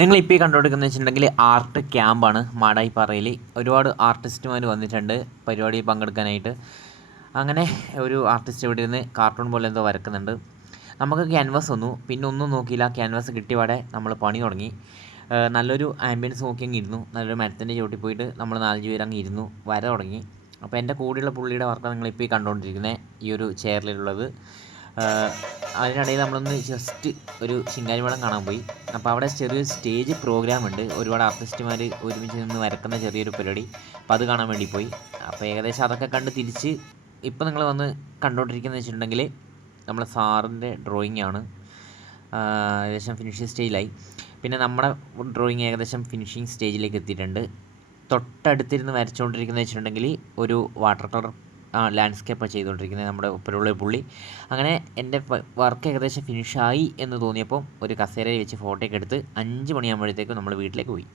നിങ്ങളിപ്പോൾ ഈ കണ്ടുകൊടുക്കുന്നത് വെച്ചിട്ടുണ്ടെങ്കിൽ ആർട്ട് ക്യാമ്പാണ് മാടായിപ്പാറയിൽ. ഒരുപാട് ആർട്ടിസ്റ്റുമാർ വന്നിട്ടുണ്ട് പരിപാടിയിൽ പങ്കെടുക്കാനായിട്ട്. അങ്ങനെ ഒരു ആർട്ടിസ്റ്റ് ഇവിടെ ഇരുന്ന് കാർട്ടൂൺ പോലെ എന്തോ വരക്കുന്നുണ്ട്. നമുക്ക് ക്യാൻവാസ് വന്നു, പിന്നെ ഒന്നും നോക്കിയില്ല, ക്യാൻവാസ് കിട്ടിയപാടെ നമ്മൾ പണി തുടങ്ങി. നല്ലൊരു ആംബിയൻസ് നോക്കി അങ്ങ് ഇരുന്നു. നല്ലൊരു മരത്തിൻ്റെ ചുവട്ടിൽ പോയിട്ട് നമ്മൾ 4 പേര് അങ്ങ് ഇരുന്നു, വര തുടങ്ങി. അപ്പോൾ എൻ്റെ കൂടെയുള്ള പുള്ളിയുടെ വർക്കാണ് നിങ്ങളിപ്പോൾ ഈ കണ്ടുകൊണ്ടിരിക്കുന്നത്, ഈ ഒരു ചെയറിലുള്ളത്. അതിനിടയിൽ നമ്മളൊന്ന് ജസ്റ്റ് ഒരു ശിങ്കാരിമേളം കാണാൻ പോയി. അപ്പോൾ അവിടെ ചെറിയൊരു സ്റ്റേജ് പ്രോഗ്രാം ഉണ്ട്, ഒരുപാട് ആർട്ടിസ്റ്റുമാർ ഒരുമിച്ച് നിന്ന് വരക്കുന്ന ചെറിയൊരു പരിപാടി. അപ്പോൾ അത് കാണാൻ വേണ്ടി പോയി. അപ്പോൾ ഏകദേശം അതൊക്കെ കണ്ട് തിരിച്ച് ഇപ്പോൾ നിങ്ങൾ വന്ന് കണ്ടുകൊണ്ടിരിക്കുന്നത് വെച്ചിട്ടുണ്ടെങ്കിൽ നമ്മളെ സാറിൻ്റെ ഡ്രോയിങ് ആണ്. ഏകദേശം ഫിനിഷിങ് സ്റ്റേജിലായി. പിന്നെ നമ്മുടെ ഡ്രോയിങ് ഏകദേശം ഫിനിഷിങ് സ്റ്റേജിലേക്ക് എത്തിയിട്ടുണ്ട്. തൊട്ടടുത്തിരുന്ന് വരച്ചുകൊണ്ടിരിക്കുന്നത് വെച്ചിട്ടുണ്ടെങ്കിൽ ഒരു വാട്ടർ കളർ ലാൻഡ്സ്കേപ്പാണ് ചെയ്തുകൊണ്ടിരിക്കുന്നത് നമ്മുടെ ഒപ്പരമുള്ള പുള്ളി. അങ്ങനെ എൻ്റെ വർക്ക് ഏകദേശം ഫിനിഷായി എന്ന് തോന്നിയപ്പോൾ ഒരു കസേരയിൽ വെച്ച് ഫോട്ടോയൊക്കെ എടുത്ത് 5 മണിയാകുമ്പോഴത്തേക്കും നമ്മൾ വീട്ടിലേക്ക് പോയി.